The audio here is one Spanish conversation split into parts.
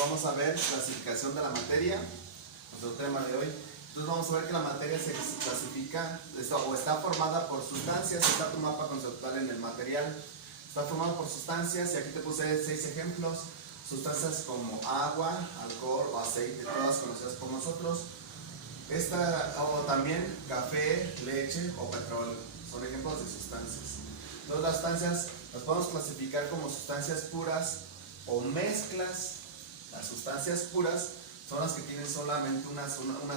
vamos a ver clasificación de la materia, nuestro tema de hoy. Entonces vamos a ver que la materia se clasifica o está formada por sustancias. Está tu mapa conceptual en el material. Está formado por sustancias y aquí te puse 6 ejemplos. Sustancias como agua, alcohol o aceite, todas conocidas por nosotros. O también café, leche o petróleo. Son ejemplos de sustancias. Entonces las sustancias las podemos clasificar como sustancias puras o mezclas. Las sustancias puras son las que tienen solamente una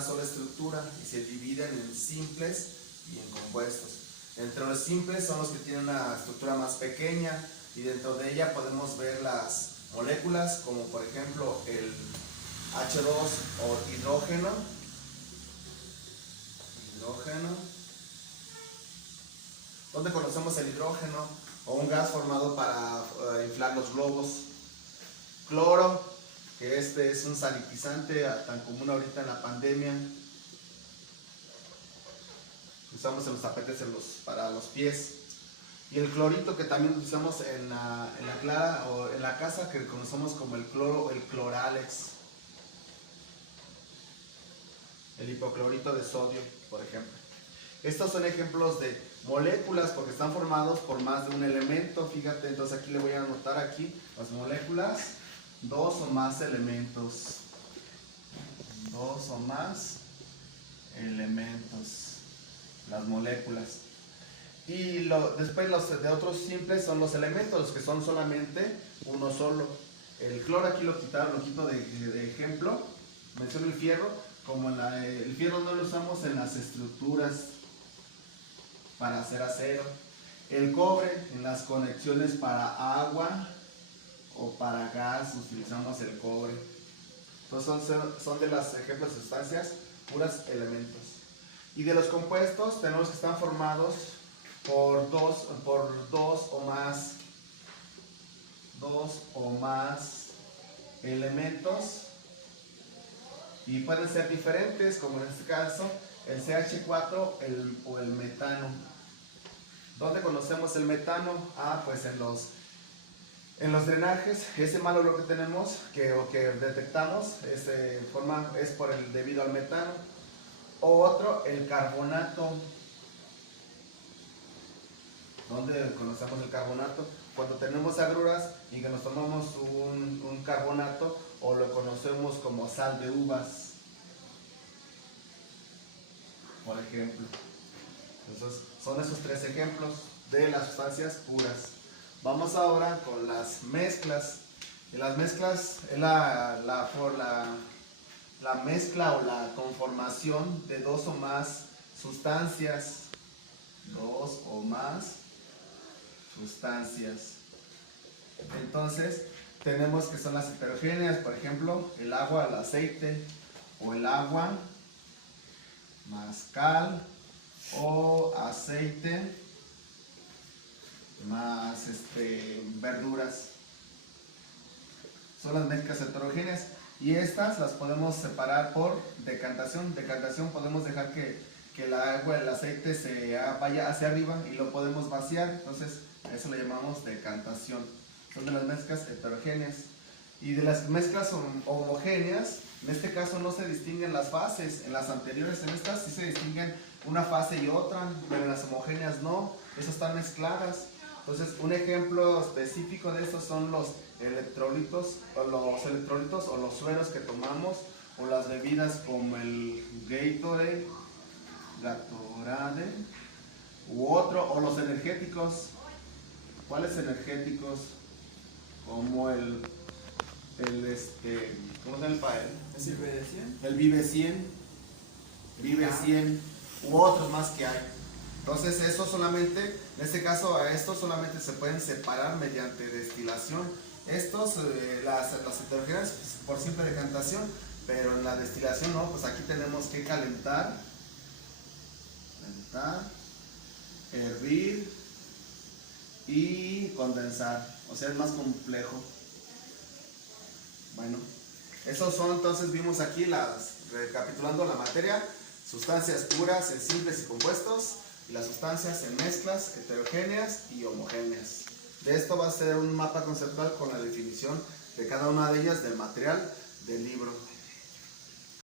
sola estructura y se dividen en simples y en compuestos. Entre los simples son los que tienen una estructura más pequeña y dentro de ella podemos ver las moléculas, como por ejemplo el H2 o hidrógeno. ¿Dónde conocemos el hidrógeno? O un gas formado para inflar los globos. Cloro, que este es un sanitizante tan común ahorita en la pandemia. Usamos en los tapetes para los pies. Y el clorito, que también usamos en la clara o en la casa, que conocemos como el cloro o el cloralex. El hipoclorito de sodio, por ejemplo. Estos son ejemplos de moléculas porque están formados por más de un elemento. Fíjate, entonces aquí le voy a anotar aquí las moléculas. 2 o más elementos. 2 o más elementos. Las moléculas. Y después los de otros simples son los elementos, los que son solamente uno solo. El cloro aquí lo quitaron, lo quito de ejemplo. Menciono el fierro. Como el fierro no lo usamos en las estructuras para hacer acero. El cobre en las conexiones para agua o para gas utilizamos el cobre. Entonces son de los ejemplos de sustancias puras elementos. Y de los compuestos tenemos que están formados por dos o más elementos. Y pueden ser diferentes, como en este caso el CH4 o el metano. ¿Dónde conocemos el metano? Pues en los drenajes. Ese mal olor que tenemos, que detectamos, es debido al metano. O otro, el carbonato. ¿Dónde conocemos el carbonato? Cuando tenemos agruras y que nos tomamos un carbonato, o lo conocemos como sal de uvas, por ejemplo. Entonces son esos 3 ejemplos de las sustancias puras. Vamos ahora con las mezclas. Y las mezclas es la mezcla o la conformación de 2 o más sustancias. 2 o más sustancias. Entonces tenemos que son las heterogéneas, por ejemplo, el agua, el aceite, o el agua más cal, o aceite más verduras. Son las mezclas heterogéneas y estas las podemos separar por decantación. Decantación podemos dejar que el agua, el aceite vaya hacia arriba y lo podemos vaciar. Entonces a eso le llamamos decantación. Son de las mezclas heterogéneas. Y de las mezclas homogéneas, en este caso no se distinguen las fases. En las anteriores, en estas sí se distinguen una fase y otra, pero en las homogéneas no. Esas están mezcladas. Entonces un ejemplo específico de estos son los electrolitos o los sueros que tomamos, o las bebidas como el Gatorade o los energéticos. ¿Cuáles energéticos? Como ¿cómo se llama el Vive 100, u otros más que hay. Entonces eso solamente, en este caso a estos solamente se pueden separar mediante destilación. Estos, las heterogéneas, por simple decantación, pero en la destilación no, pues aquí tenemos que calentar, hervir y condensar, o sea es más complejo. Bueno, esos son, entonces vimos aquí recapitulando la materia: sustancias puras en simples y compuestos, y las sustancias en mezclas heterogéneas y homogéneas. De esto va a ser un mapa conceptual con la definición de cada una de ellas del material del libro.